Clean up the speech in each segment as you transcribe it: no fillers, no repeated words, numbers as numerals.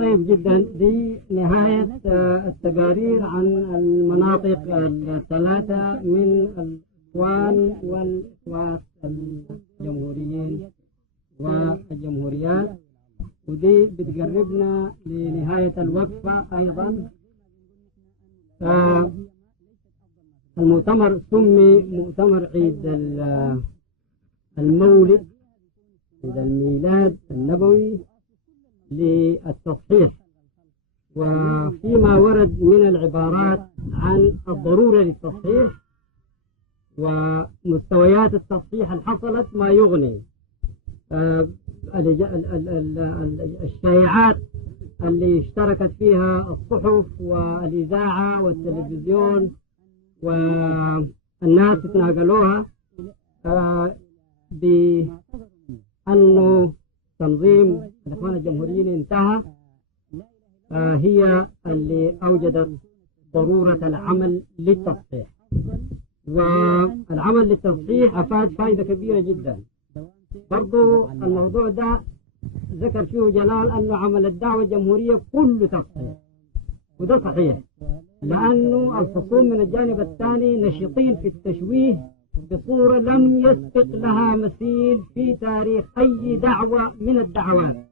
طيب جدا. دي نهاية التقارير عن المناطق الثلاثة من الإخوان والإخوات الجمهوريين والجمهوريات، ودي بتقربنا لنهاية الوقفة أيضا. المؤتمر سمي مؤتمر عيد المولد، عيد الميلاد النبوي للتصحيح، وفيما ورد من العبارات عن الضرورة للتصحيح ومستويات التصحيح الحصلت ما يغني. الشائعات اللي اشتركت فيها الصحف والإذاعة والتلفزيون والناس تناقلوها بأنه تنظيم الإخوان الجمهوريين انتهى، هي اللي أوجدت ضرورة العمل للتصحيح. والعمل للتصحيح أفاد فائدة كبيرة جدا. برضو الموضوع ده ذكر فيه جلال أنه عمل الدعوة الجمهورية كله تصحيح، وده صحيح، لأنه الخصوم من الجانب الثاني نشيطين في التشويه بصورة لم يسبق لها مثيل في تاريخ أي دعوة من الدعوات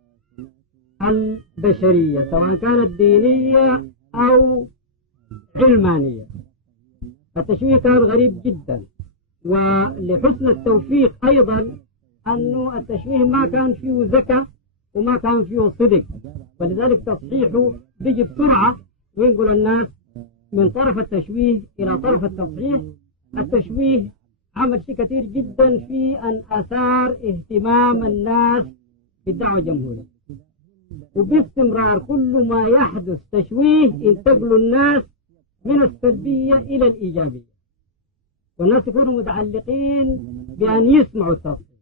البشرية، سواء كانت دينية أو علمانية. التشويه كان غريب جدا، ولحسن التوفيق أيضا أنه التشويه ما كان فيه ذكاء وما كان فيه صدق، ولذلك تصحيحه بيجي بسرعة وينقل الناس من طرف التشويه إلى طرف التصحيح. التشويه عمل شيء كثير جدا في أن أثار اهتمام الناس بالدعوة الجمهورية، وباستمرار كل ما يحدث تشويه ينتقلوا الناس من السلبية إلى الإيجابية، والناس يكونوا متعلقين بأن يسمعوا التصحيح،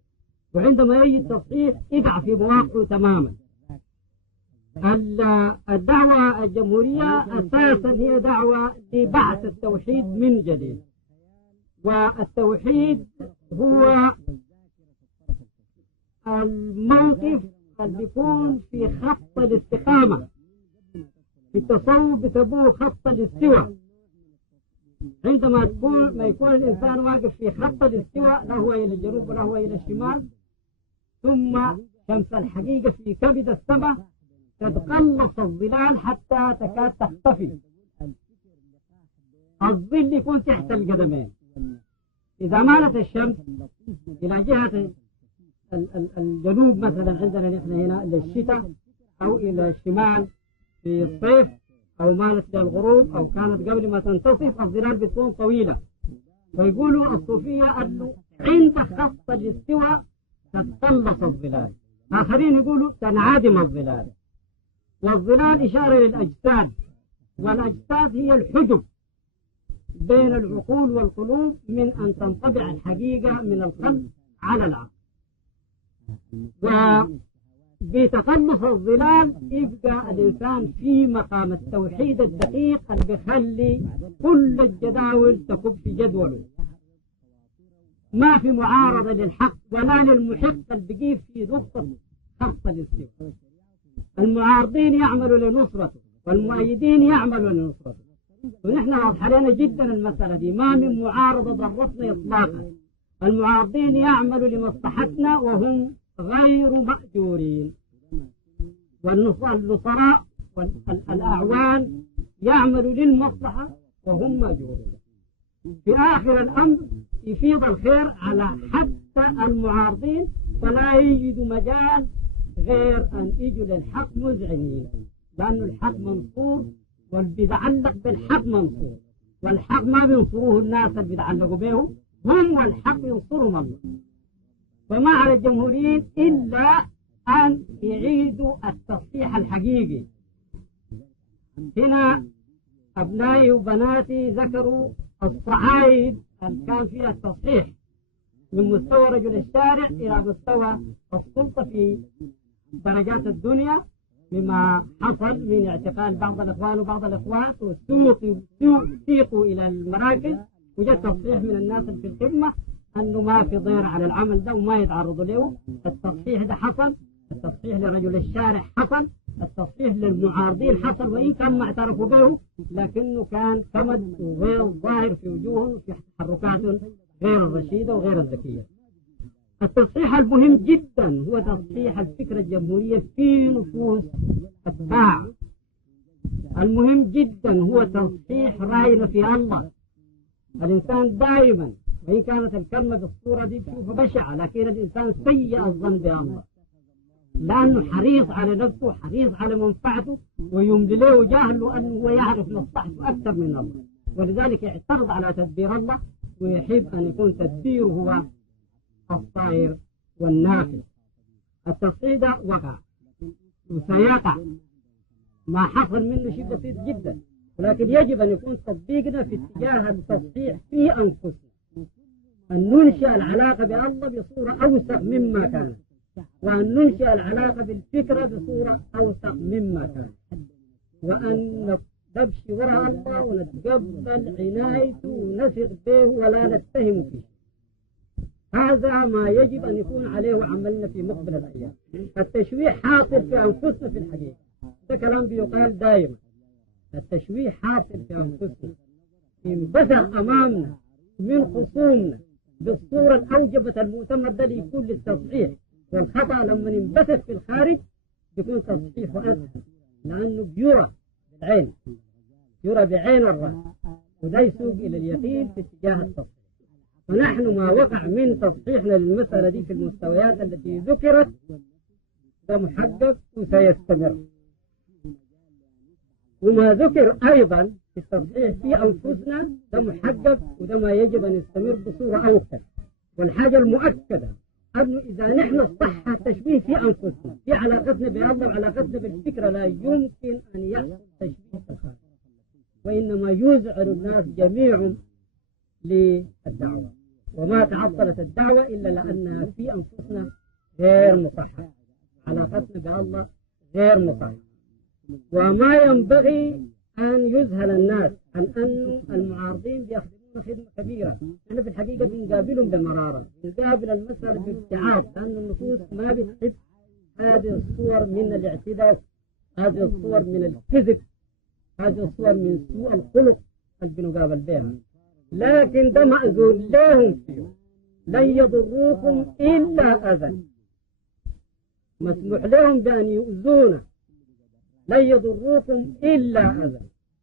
وعندما يجي التصحيح يقع في مواقعه تماما. الدعوة الجمهورية أساسا هي دعوة لبعث التوحيد من جديد، والتوحيد هو الموقف اللي بيكون في خط الاستقامة. في التصوف بيسموه خط الاستواء. عندما ما يكون الإنسان واقف في خط الاستواء، لا هو إلى الجنوب ولا هو إلى الشمال، ثم شمس الحقيقة في كبد السماء، تتقلص الظلال حتى تكاد تختفي، الظل يكون تحت القدمين. إذا مالت الشمس إلى جهة الجنوب مثلا عندنا نحن هنا للشتاء، أو إلى الشمال في الصيف، أو مالت للغروب، أو كانت قبل ما تنتصف، الظلال بتكون طويلة. ويقولوا الصوفية أنه عند خط الاستواء تتقلص الظلال، آخرين يقولوا تنعدم الظلال. والظلال إشارة للأجساد، والأجساد هي الحجب بين العقول والقلوب من أن تنطبع الحقيقة من القلب على العقل. وبتقلص الظلال يبقى الإنسان في مقام التوحيد الدقيق اللي بيخلي كل الجداول تكب في جدوله، ما في معارضة للحق ولا للمحق اللي بيقيف في نقطة خط الاستواء. المعارضين يعملوا لنصرته والمؤيدين يعملوا لنصرته، ونحن واضح علينا جدا المسألة دي، ما من معارضة ضرتنا إطلاقا. المعارضين يعملوا لمصلحتنا وهم غير مأجورين، والنصراء والأعوان يعملوا للمصلحة وهم مأجورين. في آخر الأمر يفيض الخير على حتى المعارضين، فلا يجد مجال غير أن يجوا للحق مذعنين، لأن الحق منصور واللي بيتعلق بالحق منصور، والحق ما بينصروه الناس اللي بيتعلقوا به، هم والحق ينصرهم الله. فما على الجمهوريين إلا أن يعيدوا التصحيح الحقيقي. هنا أبنائي وبناتي ذكروا الصعايد اللي كان فيها التصحيح من مستوى رجل الشارع إلى مستوى السلطة في درجات الدنيا، بما حصل من اعتقال بعض الإخوان وبعض الإخوان وسيقوا إلى المراكز، وجد تصحيح من الناس اللي في الخدمة أنه ما في ضير على العمل ده وما يتعرضوا له. التصحيح ده حصل، التصحيح لرجل الشارع حصل، التصحيح للمعارضين حصل، وإن كان ما اعترفوا به لكنه كان كمد وغير ظاهر في وجوههم في تحركات غير الرشيدة وغير الذكية. التصحيح المهم جدا هو تصحيح الفكرة الجمهورية في نفوس أتباع. المهم جدا هو تصحيح رأينا في الله. الإنسان دائما، وإن كانت الكلمة بالصورة دي تشوفها بشعة، لكن الإنسان سيء الظن بالله، لأنه حريص على نفسه، حريص على منفعته، ويملي له جهله أنه هو يعرف مصلحته أكثر من الله، ولذلك يعترض على تدبير الله ويحب أن يكون تدبيره هو الطائر والنافذ. التصحيح ده وقع وسيقع، ما حصل منه شيء بسيط جدا، ولكن يجب أن يكون تطبيقنا في اتجاه التصحيح في أنفسنا، أن ننشئ العلاقة بالله بصورة أوسع مما كانت، وأن ننشئ العلاقة بالفكرة بصورة أوسع مما كانت، وأن نمشي وراء الله ونتقبل عنايته ونثق به ولا نتهم فيه. هذا ما يجب أن يكون عليه عملنا في مقبل الأيام. التشويح حاصل في أنفسنا في الحقيقة، هذا كلام بيقال دائما، التشويح حاصل في أنفسنا، ينبثق أمامنا من خصومنا بالصورة الأوجبة المؤتمر ده ليكون للتصحيح، والخطأ لما ينبثق في الخارج يكون تصحيحه أسهل، لأنه بيرى بالعين، يرى بعين الرأس، وده يسوق إلى اليقين في اتجاه التصحيح. ونحن ما وقع من تصحيحنا للمسألة دي في المستويات التي ذكرت ده محقق وسيستمر، وما ذكر أيضا في التصحيح في أنفسنا ده محقق، وده ما يجب أن يستمر بصورة أوسع. والحاجة المؤكدة أنه إذا نحن صح التشبيه في أنفسنا في علاقتنا بالله وعلاقتنا بالفكرة لا يمكن أن يحصل تشبيه في الخارج، وإنما يزعر الناس جميع للدعوة، وما تعطلت الدعوة إلا لأنها في أنفسنا غير مصححة، علاقتنا بالله غير مصححة. وما ينبغي أن يذهل الناس عن أن المعارضين بيخدمون خدمة كبيرة. أنا في الحقيقة بنقابلهم بمرارة، بنقابل المسألة بابتعاد، لأن النفوس ما بتحب هذه الصور من الاعتداء، هذه الصور من الكذب، هذه الصور من سوء الخلق اللي بنقابل بها. لكن ده مأذون لهم فيه، لن يضروكم إلا أذى، مسموح لهم بأن يؤذونا، لن يضروكم إلا أذى،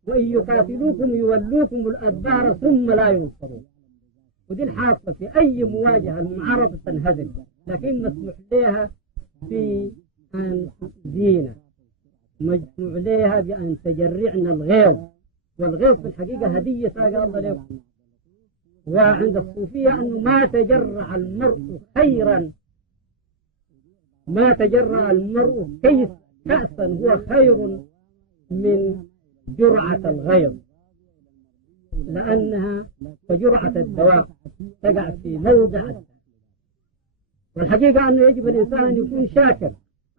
وإن يقاتلوكم يولوكم الأدبار ثم لا ينصرون. ودي الحاصلة في أي مواجهة المعارضة تنهزم، لكن مسموح لها في أن تؤذينا، مسموح لها بأن تجرعنا الغيظ، والغيظ في الحقيقة هدية ساقها الله لكم. وعند الصوفية أنه ما تجرع المرء خيرا، ما تجرع المرء كأسا هو خير من جرعة الغيظ، لأنها كجرعة الدواء تقع في موضع الدواء. والحقيقة أنه يجب الإنسان أن يكون شاكر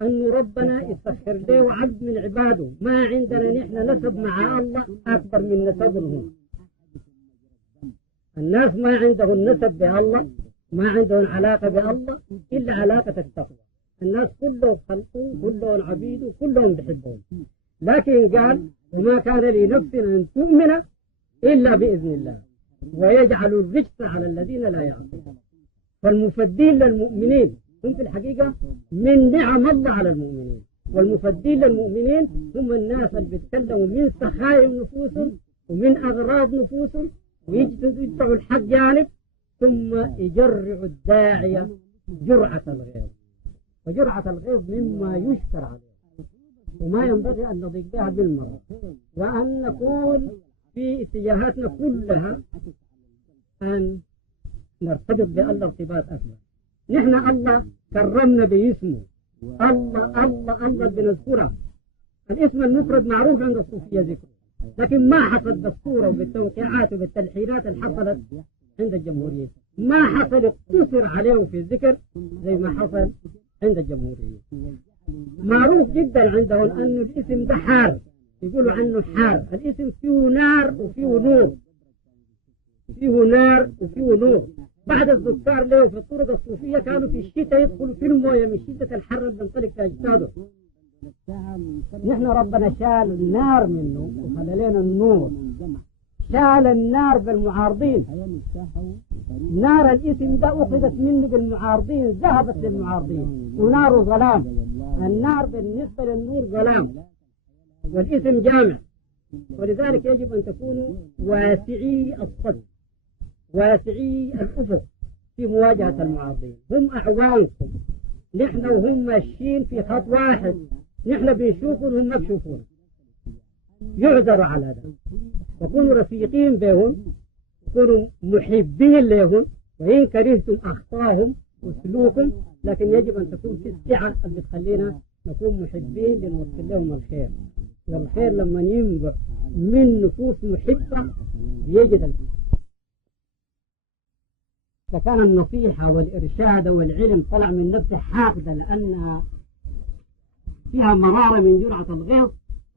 أن ربنا يسخر له عبد من عباده. ما عندنا نحن نسب مع الله أكبر من نسبهم. الناس ما عندهم النسب بالله، ما عندهم علاقة بالله إلا علاقة التقوى. الناس كلهم خلقوا، كلهم عبيد، كلهم بحبهم. لكن قال وما كان لنفس أن تؤمن إلا بإذن الله ويجعل الرجس على الذين لا يعلمون. فالمفدين للمؤمنين هم في الحقيقة من نعم الله على المؤمنين، والمفدين للمؤمنين هم الناس اللي بيتكلموا من سخائم نفوسهم ومن أغراض نفوسهم ويدفعوا الحق جانب، ثم يجرعوا الداعية جرعة الغيظ. وجرعة الغيظ مما يشكر عليه، وما ينبغي أن نضيق بها بالمرة، وأن نكون في اتجاهاتنا كلها أن نرتبط بالله ارتباط أكبر. نحن الله كرمنا باسمه، الله الله الله بنذكره. الاسم المفرد معروف عند الصوفية ذكره، لكن ما حصل بالصورة وبالتوقيعات وبالتلحينات اللي حصلت عند الجمهورية، ما حصل اقتصر عليه في الذكر زي ما حصل عند الجمهورية. معروف جدا عندهم أنه الاسم ده حار، يقولوا عنه حار. الاسم فيه نار وفيه نور، فيه نار وفيه نور. بعد الذكار له في الطرق الصوفية كانوا في الشتاء يدخلوا في الموية من شدة الحر اللي بنطلق في أجساده، نحن ربنا شال النار منه وخلى لنا النور، شال النار بالمعارضين. نار الإثم ده أخذت منه بالمعارضين، ذهبت للمعارضين، ونار ظلام. النار بالنسبة للنور ظلام، والإثم جامع. ولذلك يجب أن تكونوا واسعي الصدر، واسعي الأفق في مواجهة المعارضين. هم أعوانكم، نحن وهم ماشيين في خط واحد، نحن بنشوفهم وهم ما بيشوفون. يعذر على هذا، وكونوا رفيقين بهم، وكونوا محبين لهم، وإن كرهتم أخطاهم وسلوكهم، لكن يجب أن تكون في السعة اللي تخلينا نكون محبين لنوصل لهم الخير. والخير لما ينبع من نفوس محبة يجد الخير. فكان النصيحة والإرشاد والعلم طلع من نفسه حاقدة، لأن فيها مرارة من جرعة الغيظ،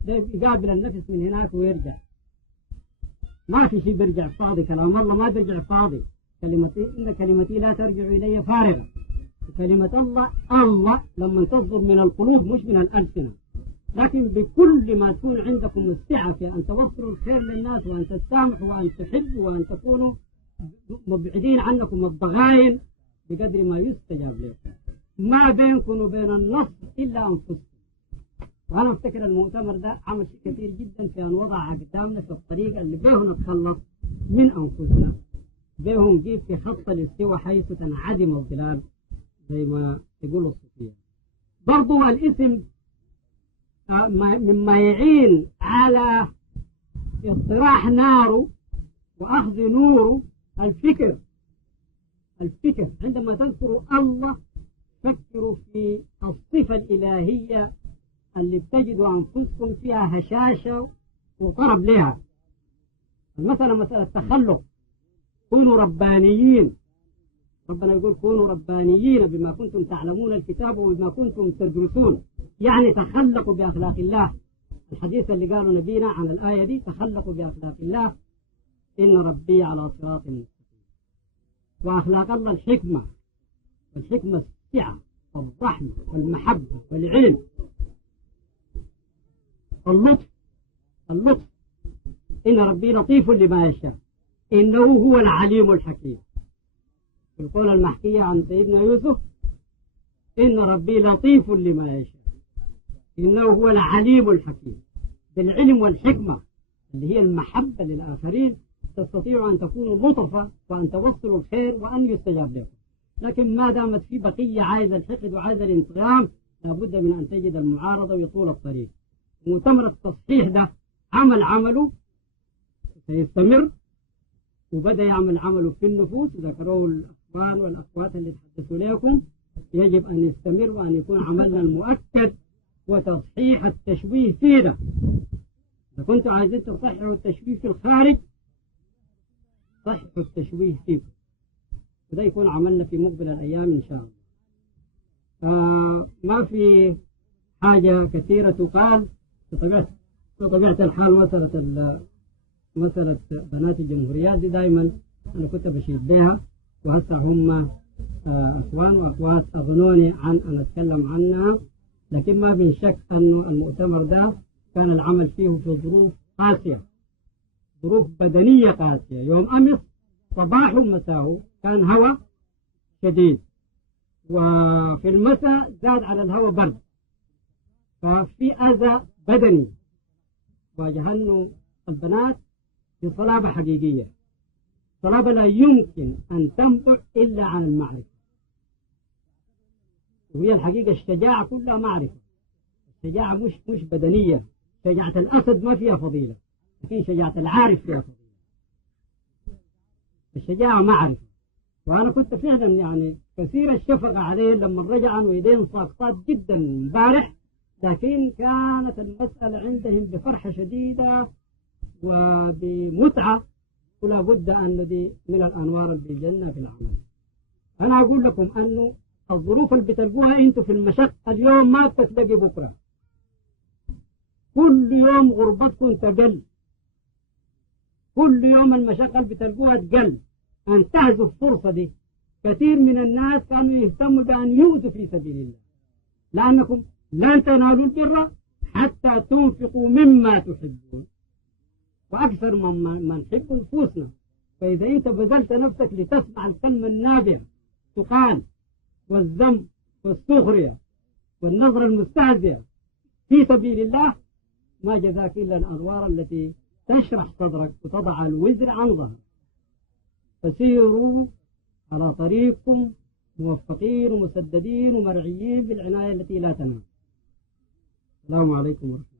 يقابل النفس من هناك ويرجع. ما في شيء بيرجع فاضي، كلام الله ما بيرجع فاضي. إن كلمتي لا ترجع إلي فارغة. كلمة الله لما تصدر من القلوب مش من الألسنة. لكن بكل ما تكون عندكم السعة في أن توصلوا الخير للناس، وأن تسامحوا، وأن تحبوا، وأن تكونوا مبعدين عنكم الضغائن، بقدر ما يستجاب لكم. ما بينكم وبين النص إلا أنفسكم. وأنا أفتكر المؤتمر ده عمل شيء كثير جدا في أن وضع قدامنا في الطريقة اللي بيه نتخلص من أنفسنا، بيه نجيب في خط الاستوى حيث تنعدم الظلال زي ما يقول الصوفية. برضو الاسم مما يعين على اطراح ناره وأخذ نوره الفكر. عندما تذكروا الله فكروا في الصفة الإلهية اللي بتجدوا أنفسكم فيها هشاشة وطرب لها. مثلا مسألة التخلق، كونوا ربانيين. ربنا يقول كونوا ربانيين بما كنتم تعلمون الكتاب وبما كنتم تدرسون، يعني تخلقوا بأخلاق الله. الحديث اللي قاله نبينا عن الآية دي، تخلقوا بأخلاق الله إن ربي على صراط مستقيم. وأخلاق الله الحكمة، والحكمة السعة والرحمة والمحبة والعلم، اللطف. إن ربي لطيف لما يشاء إنه هو العليم الحكيم. القول المحكية عن سيدنا يوسف إن ربي لطيف لما يشاء إنه هو العليم الحكيم. بالعلم والحكمة اللي هي المحبة للآخرين تستطيع أن تكونوا لطفة وأن توصلوا الخير وأن يستجاب لكم. لكن ما دامت في بقية عايزة الحقد وعايزة الانتقام، لابد من أن تجد المعارضة ويطول الطريق. مؤتمر التصحيح ده عمله سيستمر، وبدأ يعمل عمله في النفوس، ذكروه الأخوان والأخوات اللي تحدثوا لكم. يجب أن يستمر وأن يكون عملنا المؤكد وتصحيح التشويه فينا. إذا كنتم عايزين تصححوا التشويه في الخارج، صححوا التشويه فيكم، وده يكون عملنا في مقبل الأيام إن شاء الله. ما في حاجة كثيرة تقال. بطبيعة الحال مسألة بنات الجمهوريات دي دائما أنا كنت بشيد بها، وهسه هم أخوان وأخوات أغنوني عن أن أتكلم عنها. لكن ما بين شك أنه المؤتمر ده كان العمل فيه في ظروف قاسية، ظروف بدنية قاسية. يوم أمس صباح ومساء كان هواء شديد، وفي المساء زاد على الهواء برد، ففي أذى بدني. واجهنوا البنات بصلابة حقيقية. صلابة لا يمكن أن تنبع إلا عن المعرفة، وهي الحقيقة الشجاعة كلها معرفة. الشجاعة مش بدنية. شجاعة الأسد ما فيها فضيلة، لكن شجاعة العارف فيها فضيلة. الشجاعة معرفة. وأنا كنت فعلا يعني كثير الشفقة عليه لما رجع عن ويدين ساقطات جدا امبارح، لكن كانت المسألة عندهم بفرحة شديدة وبمتعة، ولا بد أن دي من الأنوار اللي بالجنة في العمل. أنا أقول لكم أنه الظروف اللي بتلقوها أنتم في المشقة اليوم ما بتلاقي بكرة. كل يوم غربتكم تقل، كل يوم المشقة اللي بتلقوها تقل. انتهزوا الفرصة دي. كثير من الناس كانوا يهتموا بأن يؤذوا في سبيل الله، لأنكم لن تنالوا البر حتى تنفقوا مما تحبون، وأكثر من نحب نفوسنا. فإذا أنت بذلت نفسك لتسمع الكلمة النابعة تقال والذم والسخرية والنظر المستهزئة في سبيل الله، ما جزاك إلا الأنوار التي تشرح صدرك وتضع الوزر عن ظهرك. فسيروا على طريقكم موفقين ومسددين ومرعيين بالعناية التي لا تنام. السلام عليكم ورحمة الله.